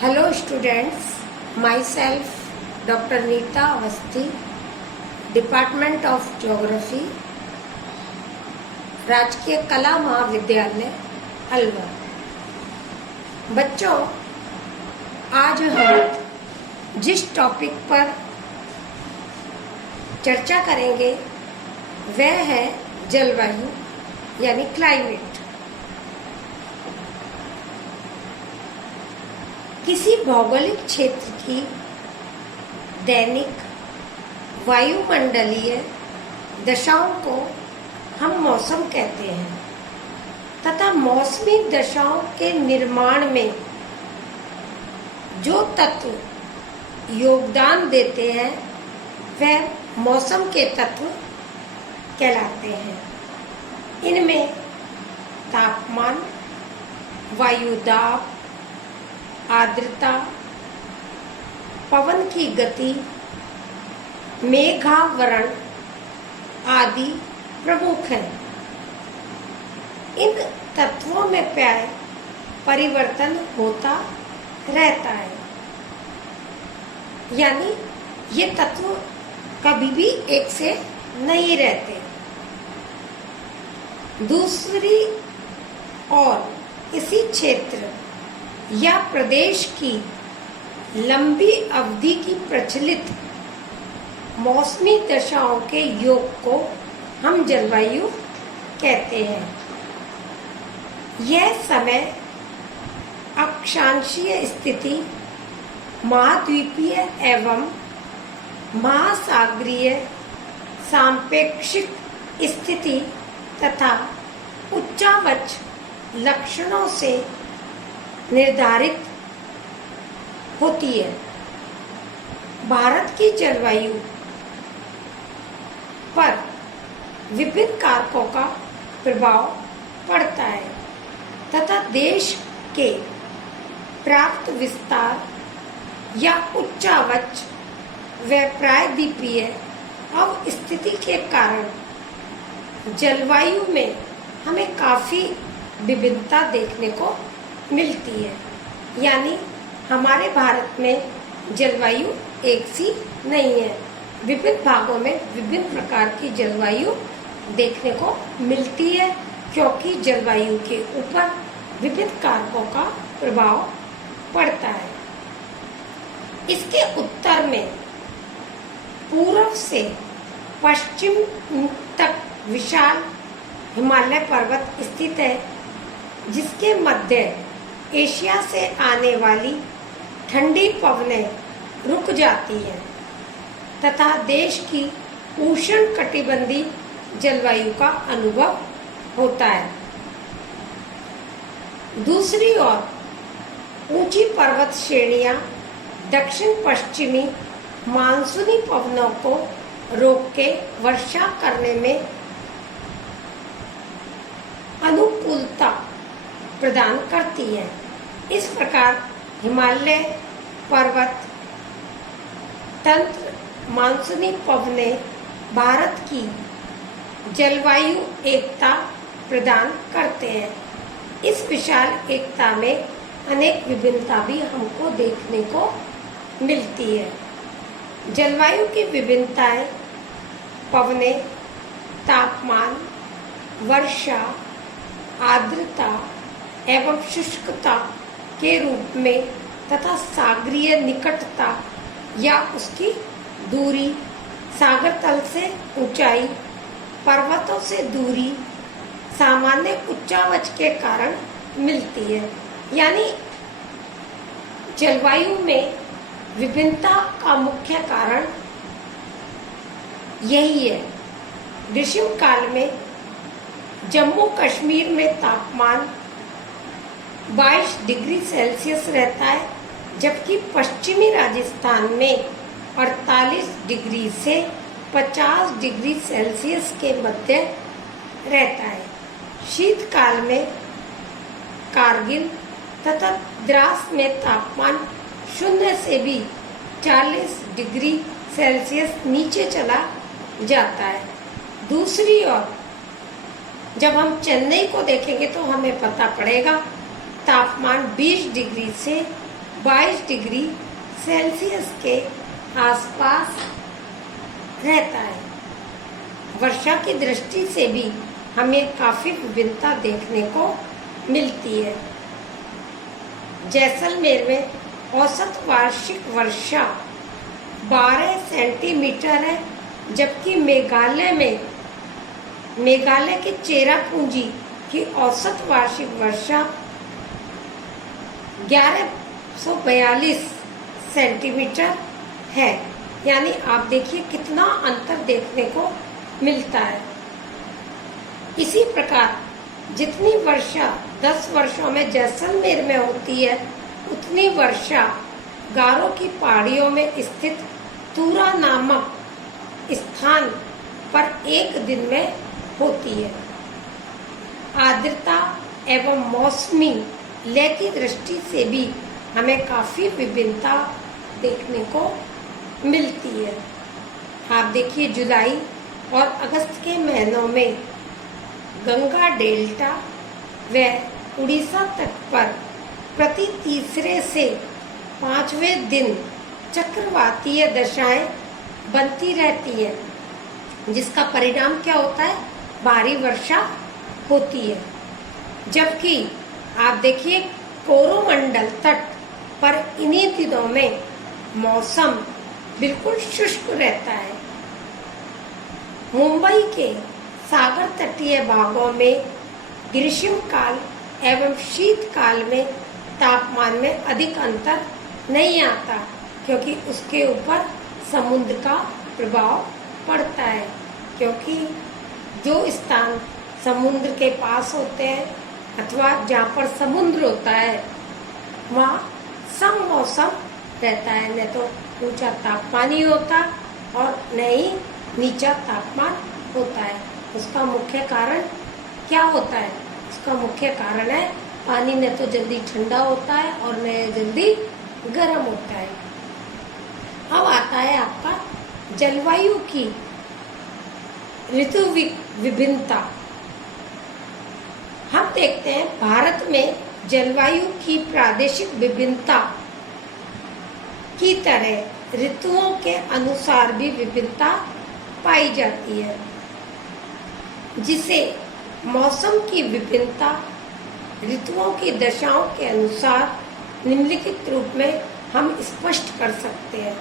Hello students, myself Dr. Neeta Avasthi, Department of Geography, राजकीय कला महाविद्यालय अलवर। बच्चों, आज हम जिस टॉपिक पर चर्चा करेंगे वह है जलवायु यानी क्लाइमेट। किसी भौगोलिक क्षेत्र की दैनिक वायुमंडलीय दशाओं को हम मौसम कहते हैं तथा मौसमी दशाओं के निर्माण में जो तत्व योगदान देते हैं वह मौसम के तत्व कहलाते हैं। इनमें तापमान, वायु दाब, आर्द्रता, पवन की गति, मेघावरण आदि प्रमुख हैं। इन तत्वों में प्राय परिवर्तन होता रहता है, यानी ये तत्व कभी भी एक से नहीं रहते। दूसरी ओर इसी क्षेत्र या प्रदेश की लंबी अवधि की प्रचलित मौसमी दशाओं के योग को हम जलवायु कहते हैं। यह समय अक्षांशीय स्थिति, महाद्वीपीय एवं महासागरीय सापेक्षिक स्थिति तथा उच्चावच लक्षणों से निर्धारित होती है। भारत की जलवायु पर विभिन्न कारकों का प्रभाव पड़ता है तथा देश के प्राप्त विस्तार या उच्चावच व प्रायद्वीपीय अवस्थिति के कारण जलवायु में हमें काफी विभिन्नता देखने को मिलती है। यानी हमारे भारत में जलवायु एक सी नहीं है, विभिन्न भागों में विभिन्न प्रकार की जलवायु देखने को मिलती है, क्योंकि जलवायु के ऊपर विभिन्न कारकों का प्रभाव पड़ता है। इसके उत्तर में पूर्व से पश्चिम तक विशाल हिमालय पर्वत स्थित है, जिसके मध्य एशिया से आने वाली ठंडी पवनें रुक जाती हैं तथा देश की उष्ण कटिबंधीय जलवायु का अनुभव होता है। दूसरी ओर ऊंची पर्वत श्रेणियां दक्षिण पश्चिमी मानसूनी पवनों को रोक के वर्षा करने में अनुकूलता प्रदान करती है। इस प्रकार हिमालय पर्वत तंत्र मानसूनी पवनें भारत की जलवायु एकता प्रदान करते हैं। इस विशाल एकता में अनेक विभिन्नता भी हमको देखने को मिलती है। जलवायु की विभिन्नताएं पवनें, तापमान, वर्षा, आर्द्रता एवं शुष्कता के रूप में तथा सागरीय निकटता या उसकी दूरी, सागर तल से ऊंचाई, पर्वतों से दूरी, सामान्य उच्चावच के कारण मिलती है। यानी जलवायु में विभिन्नता का मुख्य कारण यही है। ग्रीष्म काल में जम्मू कश्मीर में तापमान 22 डिग्री सेल्सियस रहता है, जबकि पश्चिमी राजस्थान में 48 डिग्री से 50 डिग्री सेल्सियस के मध्य रहता है। शीतकाल में कारगिल तथा द्रास में तापमान 0 से भी 40 डिग्री सेल्सियस नीचे चला जाता है। दूसरी ओर जब हम चेन्नई को देखेंगे तो हमें पता पड़ेगा तापमान 20 डिग्री से 22 डिग्री सेल्सियस के आसपास रहता है। वर्षा की दृष्टि से भी हमें काफ़ी विभिन्नता देखने को मिलती है। जैसलमेर में औसत वार्षिक वर्षा 12 सेंटीमीटर है, जबकि मेघालय के चेरापूंजी की औसत वार्षिक वर्षा 1142 सेंटीमीटर है। यानी आप देखिए कितना अंतर देखने को मिलता है। इसी प्रकार जितनी वर्षा 10 वर्षों में जैसलमेर में होती है, उतनी वर्षा गारो की पहाड़ियों में स्थित तूरा नामक स्थान पर एक दिन में होती है। आर्द्रता एवं मौसमी लय की दृष्टि से भी हमें काफ़ी विभिन्नता देखने को मिलती है। आप देखिए जुलाई और अगस्त के महीनों में गंगा डेल्टा व उड़ीसा तट पर प्रति तीसरे से 5वें दिन चक्रवातीय दशाएं बनती रहती है, जिसका परिणाम क्या होता है? भारी वर्षा होती है। जबकि आप देखिए कोरोमंडल तट पर इन्हीं दिनों में मौसम बिल्कुल शुष्क रहता है। मुंबई के सागर तटीय भागों में ग्रीष्म काल एवं शीतकाल में तापमान में अधिक अंतर नहीं आता, क्योंकि उसके ऊपर समुद्र का प्रभाव पड़ता है। क्योंकि जो स्थान समुद्र के पास होते हैं अथवा जहाँ पर समुद्र होता है, वहाँ सम मौसम रहता है, न तो ऊंचा तापमान ही होता और न ही नीचा तापमान होता है। उसका मुख्य कारण क्या होता है? उसका मुख्य कारण है पानी न तो जल्दी ठंडा होता है और न जल्दी गर्म होता है। अब आता है आपका जलवायु की ऋतु विभिन्नता। हम देखते हैं भारत में जलवायु की प्रादेशिक विभिन्नता की तरह ऋतुओं के अनुसार भी विभिन्नता पाई जाती है, जिसे मौसम की विभिन्नता ऋतुओं की दशाओं के अनुसार निम्नलिखित रूप में हम स्पष्ट कर सकते हैं।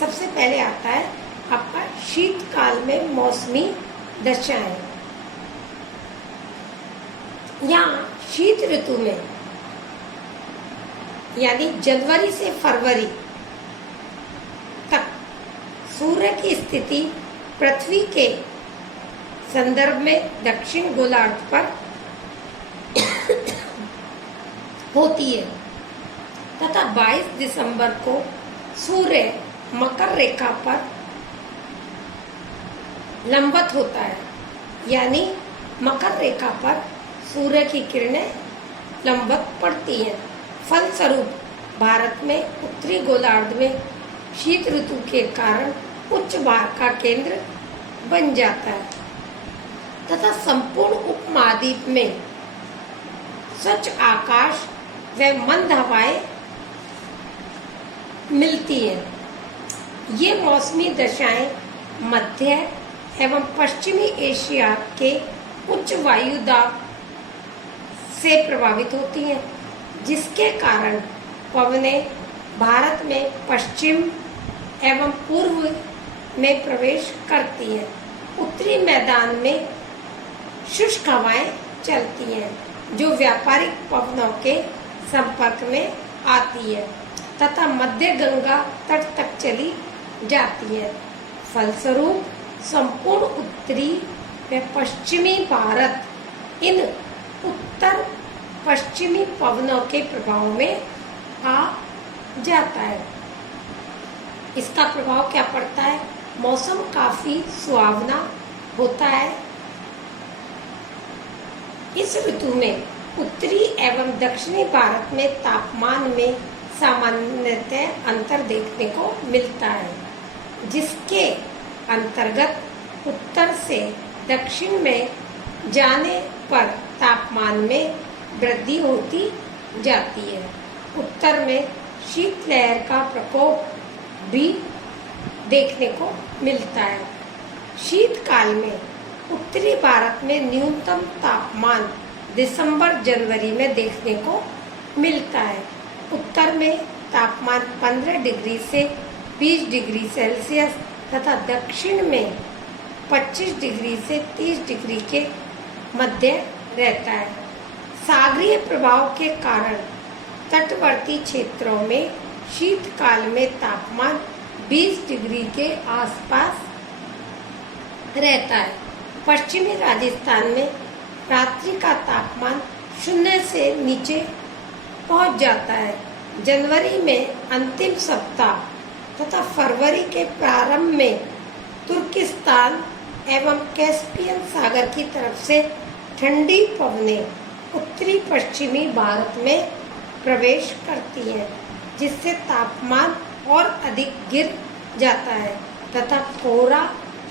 सबसे पहले आता है आपका शीतकाल में मौसमी दशाएं। यहाँ शीत ऋतु में यानी जनवरी से फरवरी तक सूर्य की स्थिति पृथ्वी के संदर्भ में दक्षिण गोलार्ध पर होती है तथा 22 दिसंबर को सूर्य मकर रेखा पर लंबवत होता है। यानी मकर रेखा पर सूर्य की किरणें लंबवत पड़ती हैं। फलस्वरूप भारत में उत्तरी गोलार्ध में शीत ऋतु के कारण उच्च भार का केंद्र बन जाता है तथा संपूर्ण उपमहाद्वीप में स्वच्छ आकाश व मंद हवाएं मिलती हैं। ये मौसमी दशाएं मध्य एवं पश्चिमी एशिया के उच्च वायु दाब से प्रभावित होती हैं, जिसके कारण पवनें भारत में पश्चिम एवं पूर्व में प्रवेश करती हैं। उत्तरी मैदान में शुष्क हवाएं चलती हैं, जो व्यापारिक पवनों के संपर्क में आती है तथा मध्य गंगा तट तक चली जाती है। फलस्वरूप संपूर्ण उत्तरी व पश्चिमी भारत इन उत्तर पश्चिमी पवनों के प्रभाव में आ जाता है। इसका प्रभाव क्या पड़ता है? मौसम काफी सुहावना होता है। इस ऋतु में उत्तरी एवं दक्षिणी भारत में तापमान में सामान्यतः अंतर देखने को मिलता है, जिसके अंतर्गत उत्तर से दक्षिण में जाने पर तापमान में वृद्धि होती जाती है। उत्तर में शीतलहर का प्रकोप भी देखने को मिलता है। शीतकाल में उत्तरी भारत में न्यूनतम तापमान दिसंबर जनवरी में देखने को मिलता है। उत्तर में तापमान 15 डिग्री से 20 डिग्री सेल्सियस तथा दक्षिण में 25 डिग्री से 30 डिग्री के मध्य रहता है। सागरीय प्रभाव के कारण तटवर्ती क्षेत्रों में शीतकाल में तापमान 20 डिग्री के आसपास रहता है। पश्चिमी राजस्थान में रात्रि का तापमान 0 से नीचे पहुंच जाता है। जनवरी में अंतिम सप्ताह तथा फरवरी के प्रारंभ में तुर्किस्तान एवं कैस्पियन सागर की तरफ से ठंडी पवनें उत्तरी पश्चिमी भारत में प्रवेश करती हैं, जिससे तापमान और अधिक गिर जाता है तथा कोहरा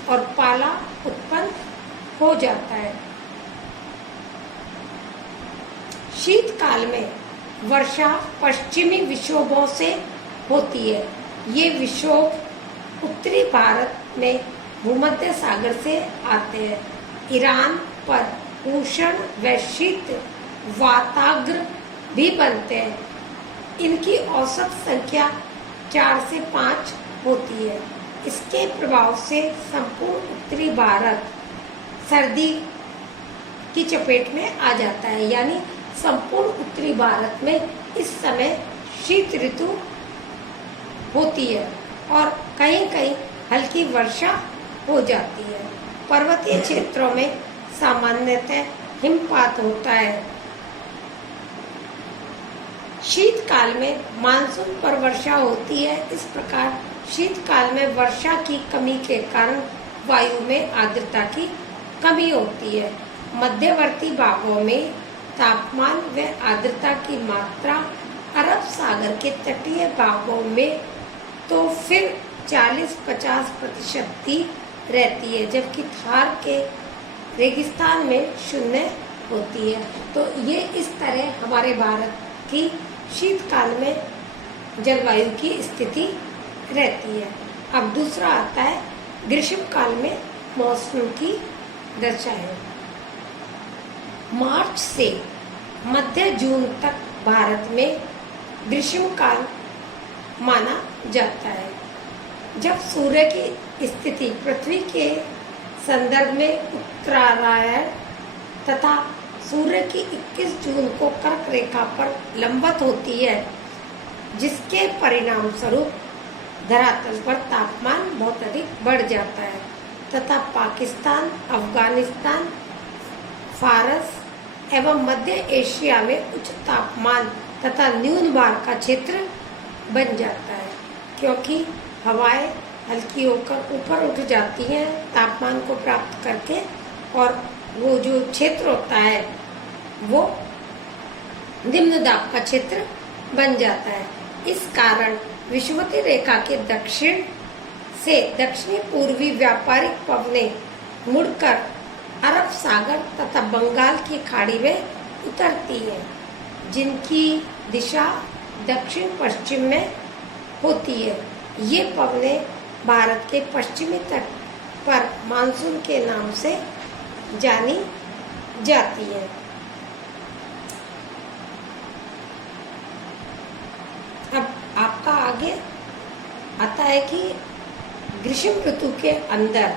और पाला उत्पन्न हो जाता है। शीतकाल में वर्षा पश्चिमी विक्षोभों से होती है। ये विक्षोभ उत्तरी भारत में भूमध्य सागर से आते हैं। ईरान पर उष्ण व शीत वाताग्र भी बनते हैं। इनकी औसत संख्या 4 से 5 होती है। इसके प्रभाव से संपूर्ण उत्तरी भारत सर्दी की चपेट में आ जाता है, यानी संपूर्ण उत्तरी भारत में इस समय शीत ऋतु होती है और कहीं कहीं हल्की वर्षा हो जाती है। पर्वतीय क्षेत्रों में सामान्यतः हिमपात होता है। शीतकाल में मानसून पर वर्षा होती है। इस प्रकार शीतकाल में वर्षा की कमी के कारण वायु में आर्द्रता की कमी होती है। मध्यवर्ती भागों में तापमान व आर्द्रता की मात्रा अरब सागर के तटीय भागों में तो फिर 40-50% ही रहती है, जबकि थार के रेगिस्तान में 0 होती है। तो ये इस तरह हमारे भारत की शीतकाल में जलवायु की स्थिति रहती है। अब दूसरा आता है ग्रीष्म काल में मौसम की दशा है। मार्च से मध्य जून तक भारत में ग्रीष्म काल माना जाता है, जब सूर्य की स्थिति पृथ्वी के संदर्भ में उत्तरायण तथा सूर्य की 21 जून को कर्क रेखा पर लंबवत होती है, जिसके परिणाम स्वरूप धरातल पर तापमान बहुत अधिक बढ़ जाता है तथा पाकिस्तान, अफगानिस्तान, फारस एवं मध्य एशिया में उच्च तापमान तथा न्यून भार का क्षेत्र बन जाता है, क्योंकि हवाएं हल्की होकर ऊपर उठ जाती हैं तापमान को प्राप्त करके, और वो जो क्षेत्र होता है वो निम्न दाब का क्षेत्र बन जाता है। इस कारण विषुवतीय रेखा के दक्षिण से दक्षिणी पूर्वी व्यापारिक पवनें मुड़कर अरब सागर तथा बंगाल की खाड़ी में उतरती हैं, जिनकी दिशा दक्षिण पश्चिम में होती है। ये पवनें भारत के पश्चिमी तट पर मानसून के नाम से जानी जाती है। अब आपका आगे आता है कि ग्रीष्म ऋतु के अंदर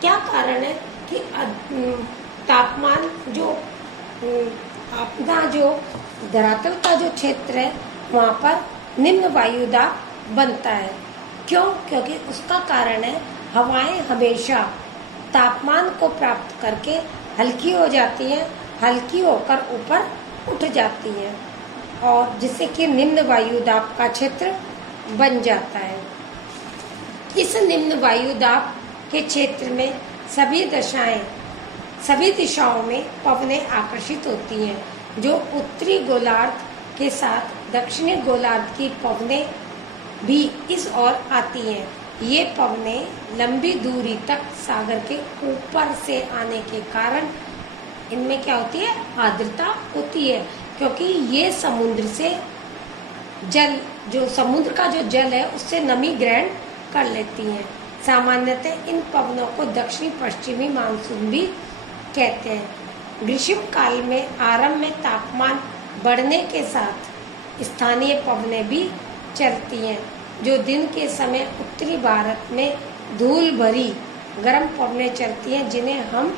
क्या कारण है कि तापमान जो अपना जो धरातल का जो क्षेत्र है वहाँ पर निम्न वायुदाब बनता है। क्यों? क्योंकि उसका कारण है हवाएं हमेशा तापमान को प्राप्त करके हल्की हो जाती हैं, हल्की होकर ऊपर उठ जाती हैं और जिससे कि निम्न वायुदाब का क्षेत्र बन जाता है। इस निम्न वायुदाब के क्षेत्र में सभी दिशाओं में पवनें आकर्षित होती हैं, जो उत्तरी गोलार्ध के साथ दक्षिणी गोलार्ध की पवनें भी इस ओर आती हैं। ये पवनें लंबी दूरी तक सागर के ऊपर से आने के कारण इनमें क्या होती है? आर्द्रता होती है, क्योंकि ये समुद्र से जल, जो समुद्र का जो जल है उससे नमी ग्रहण कर लेती हैं। सामान्यतः इन पवनों को दक्षिणी पश्चिमी मानसून भी कहते हैं। ग्रीष्म काल में आरंभ में तापमान बढ़ने के साथ स्थानीय पवनें भी चलती हैं, जो दिन के समय उत्तरी भारत में धूल भरी गर्म पवनें चलती हैं, जिन्हें हम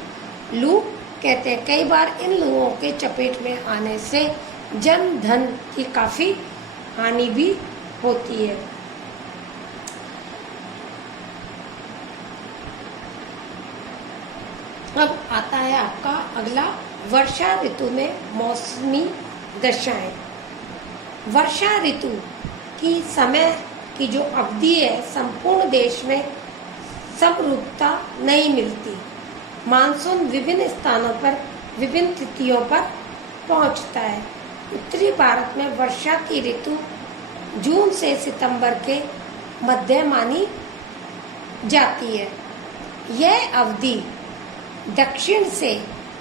लू कहते हैं। कई बार इन लूओं के चपेट में आने से जन धन की काफ़ी हानि भी होती है। अब आता है आपका अगला, वर्षा ऋतु में मौसमी दशाएं। वर्षा ऋतु की समय की जो अवधि है, संपूर्ण देश में समरूपता नहीं मिलती। मानसून विभिन्न स्थानों पर विभिन्न तिथियों पर पहुंचता है। उत्तरी भारत में वर्षा की ऋतु जून से सितंबर के मध्य मानी जाती है। यह अवधि दक्षिण से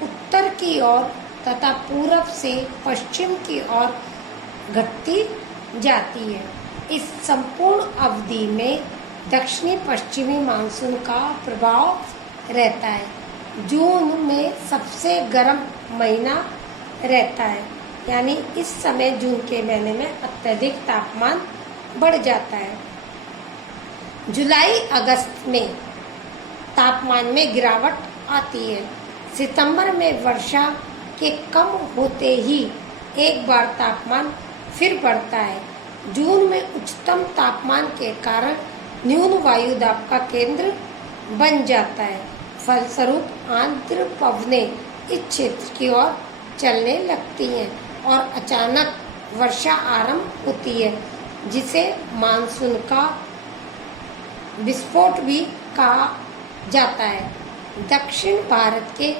उत्तर की ओर तथा पूरब से पश्चिम की ओर घटती जाती है। इस संपूर्ण अवधि में दक्षिणी पश्चिमी मानसून का प्रभाव रहता है। जून में सबसे गर्म महीना रहता है, यानी इस समय जून के महीने में अत्यधिक तापमान बढ़ जाता है। जुलाई अगस्त में तापमान में गिरावट आती है। सितंबर में वर्षा के कम होते ही एक बार तापमान फिर बढ़ता है। जून में उच्चतम तापमान के कारण न्यून वायु दाब का केंद्र बन जाता है। फलस्वरूप आर्द्र पवनें इस क्षेत्र की ओर चलने लगती हैं और अचानक वर्षा आरंभ होती है, जिसे मानसून का विस्फोट भी कहा जाता है। दक्षिण भारत के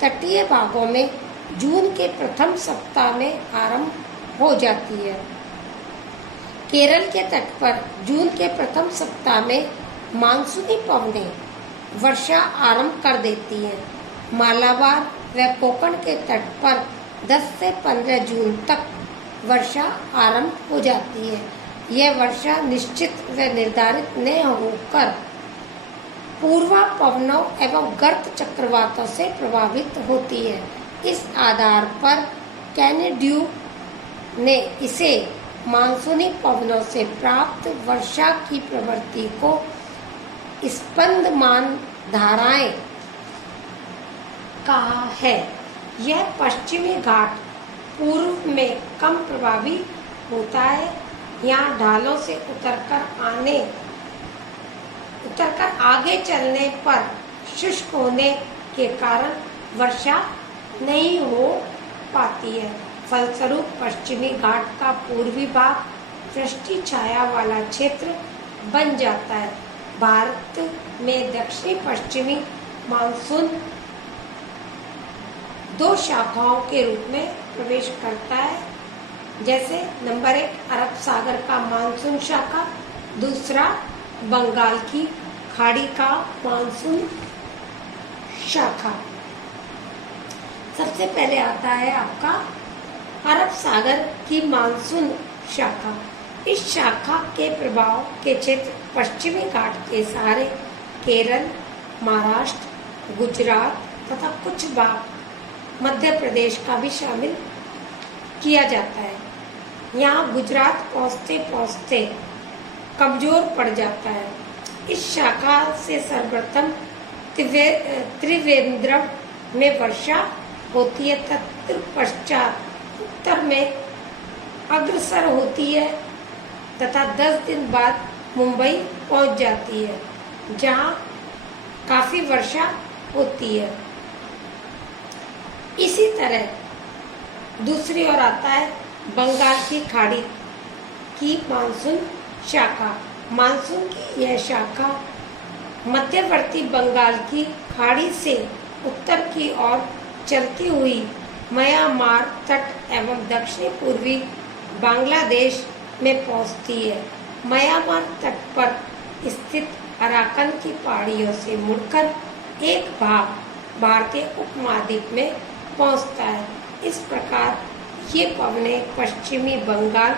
तटीय भागों में जून के प्रथम सप्ताह में आरंभ हो जाती है। केरल के तट पर जून के प्रथम सप्ताह में मानसूनी पवनें वर्षा आरंभ कर देती हैं। मालाबार व कोंकण के तट पर 10 से 15 जून तक वर्षा आरंभ हो जाती है। यह वर्षा निश्चित व निर्धारित न होकर पूर्वा पवनों एवं गर्त चक्रवातों से प्रभावित होती है। इस आधार पर कैनेडियू ने इसे मानसूनी पवनों से प्राप्त वर्षा की प्रवृत्ति को स्पंदमान धाराएं कहा है। यह पश्चिमी घाट पूर्व में कम प्रभावी होता है। यहाँ ढालों से उतरकर आगे चलने पर शुष्क होने के कारण वर्षा नहीं हो पाती है। फलस्वरूप पश्चिमी घाट का पूर्वी भाग वृष्टि छाया वाला क्षेत्र बन जाता है। भारत में दक्षिणी पश्चिमी मानसून 2 शाखाओं के रूप में प्रवेश करता है, जैसे नंबर 1 अरब सागर का मानसून शाखा, दूसरा बंगाल की खाड़ी का मानसून शाखा। सबसे पहले आता है आपका अरब सागर की मानसून शाखा। इस शाखा के प्रभाव के क्षेत्र पश्चिमी घाट के सहारे केरल, महाराष्ट्र, गुजरात तथा कुछ भाग मध्य प्रदेश का भी शामिल किया जाता है। यहाँ गुजरात पहुँचते पहुँचते कमजोर पड़ जाता है। इस शाखा से सर्वप्रथम त्रिवेंद्रम में वर्षा होती है, तत्पश्चात उत्तर में अग्रसर होती है तथा 10 दिन बाद मुंबई पहुंच जाती है, जहां काफी वर्षा होती है। इसी तरह दूसरी ओर आता है बंगाल की खाड़ी की मानसून शाखा। मानसून की यह शाखा मध्यवर्ती बंगाल की खाड़ी से उत्तर की ओर चलती हुई म्यांमार तट एवं दक्षिणी पूर्वी बांग्लादेश में पहुंचती है। म्यांमार तट पर स्थित अराकन की पहाड़ियों से मुड़कर एक भाग भारतीय उपमहाद्वीप में पहुंचता है। इस प्रकार ये पवनें पश्चिमी बंगाल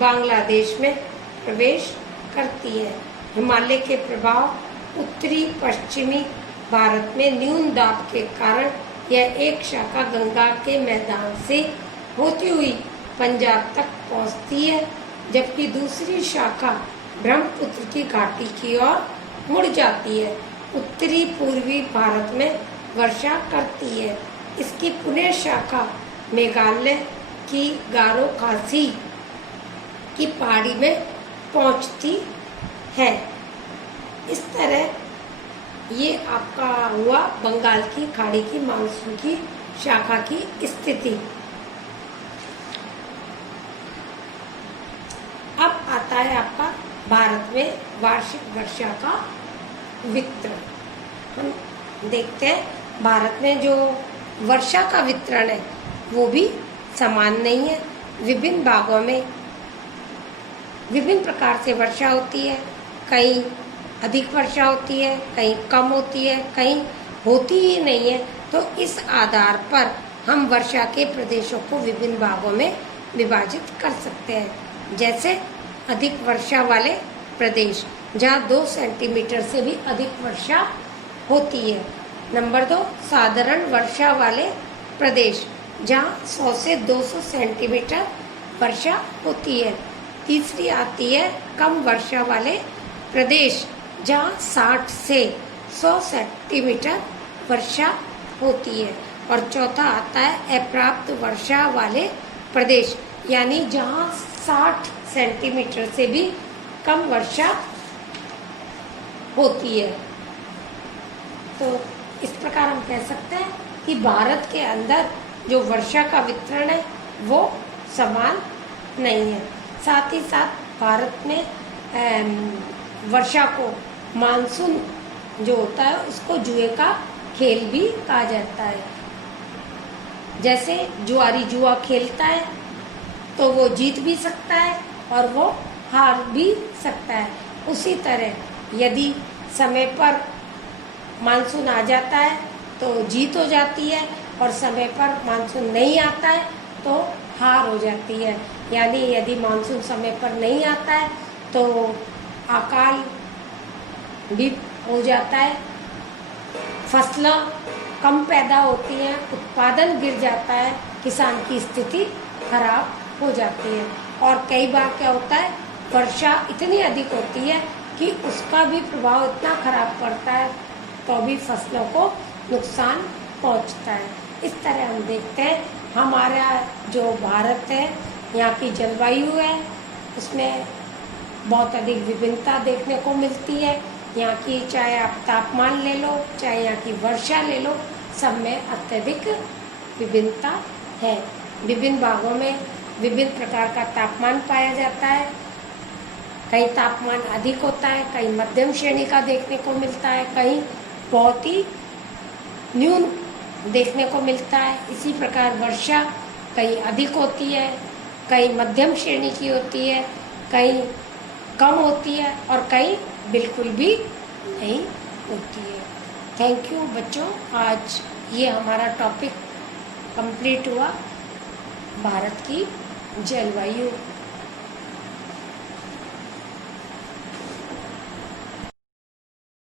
बांग्लादेश में प्रवेश करती है। हिमालय के प्रभाव उत्तरी पश्चिमी भारत में न्यून दाब के कारण यह एक शाखा गंगा के मैदान से होती हुई पंजाब तक पहुंचती है, जबकि दूसरी शाखा ब्रह्मपुत्र की घाटी की ओर मुड़ जाती है। उत्तरी पूर्वी भारत में वर्षा करती है। इसकी पुनः शाखा मेघालय की गारो खासी की पहाड़ी में पहुंचती है। इस तरह ये आपका हुआ बंगाल की खाड़ी की मानसून की शाखा की स्थिति। अब आता है आपका भारत में वार्षिक वर्षा का वितरण। हम देखते हैं भारत में जो वर्षा का वितरण है वो भी समान नहीं है। विभिन्न भागों में विभिन्न प्रकार से वर्षा होती है। कहीं अधिक वर्षा होती है, कहीं कम होती है, कहीं होती ही नहीं है। तो इस आधार पर हम वर्षा के प्रदेशों को विभिन्न भागों में विभाजित कर सकते हैं। जैसे अधिक वर्षा वाले प्रदेश जहाँ 2 सेंटीमीटर से भी अधिक वर्षा होती है। नंबर 2, साधारण वर्षा वाले प्रदेश जहाँ 100 से 200 सेंटीमीटर वर्षा होती है। तीसरी आती है कम वर्षा वाले प्रदेश जहाँ 60 से 100 सेंटीमीटर वर्षा होती है। और चौथा आता है अप्राप्त वर्षा वाले प्रदेश, यानी जहाँ 60 सेंटीमीटर से भी कम वर्षा होती है। तो इस प्रकार हम कह सकते हैं कि भारत के अंदर जो वर्षा का वितरण है वो समान नहीं है। साथ ही साथ भारत में वर्षा को मानसून जो होता है उसको जुए का खेल भी कहा जाता है। जैसे जुआरी जुआ खेलता है तो वो जीत भी सकता है और वो हार भी सकता है। उसी तरह यदि समय पर मानसून आ जाता है तो जीत हो जाती है और समय पर मानसून नहीं आता है तो हार हो जाती है। यानी यदि मानसून समय पर नहीं आता है तो अकाल भी हो जाता है, फसलें कम पैदा होती हैं, उत्पादन गिर जाता है, किसान की स्थिति खराब हो जाती है। और कई बार क्या होता है, वर्षा इतनी अधिक होती है कि उसका भी प्रभाव इतना खराब पड़ता है तो भी फसलों को नुकसान पहुंचता है। इस तरह हम देखते हैं हमारा जो भारत है, यहाँ की जलवायु है, उसमें बहुत अधिक विभिन्नता देखने को मिलती है। यहाँ की चाहे आप तापमान ले लो, चाहे यहाँ की वर्षा ले लो, सब में अत्यधिक विभिन्नता है। विभिन्न भागों में विभिन्न प्रकार का तापमान पाया जाता है। कहीं तापमान अधिक होता है, कहीं मध्यम श्रेणी का देखने को मिलता है, कहीं बहुत ही न्यून देखने को मिलता है। इसी प्रकार वर्षा कहीं अधिक होती है, कहीं मध्यम श्रेणी की होती है, कहीं कम होती है और कहीं बिल्कुल भी नहीं होती है। थैंक यू बच्चों, आज ये हमारा टॉपिक कंप्लीट हुआ, भारत की जलवायु।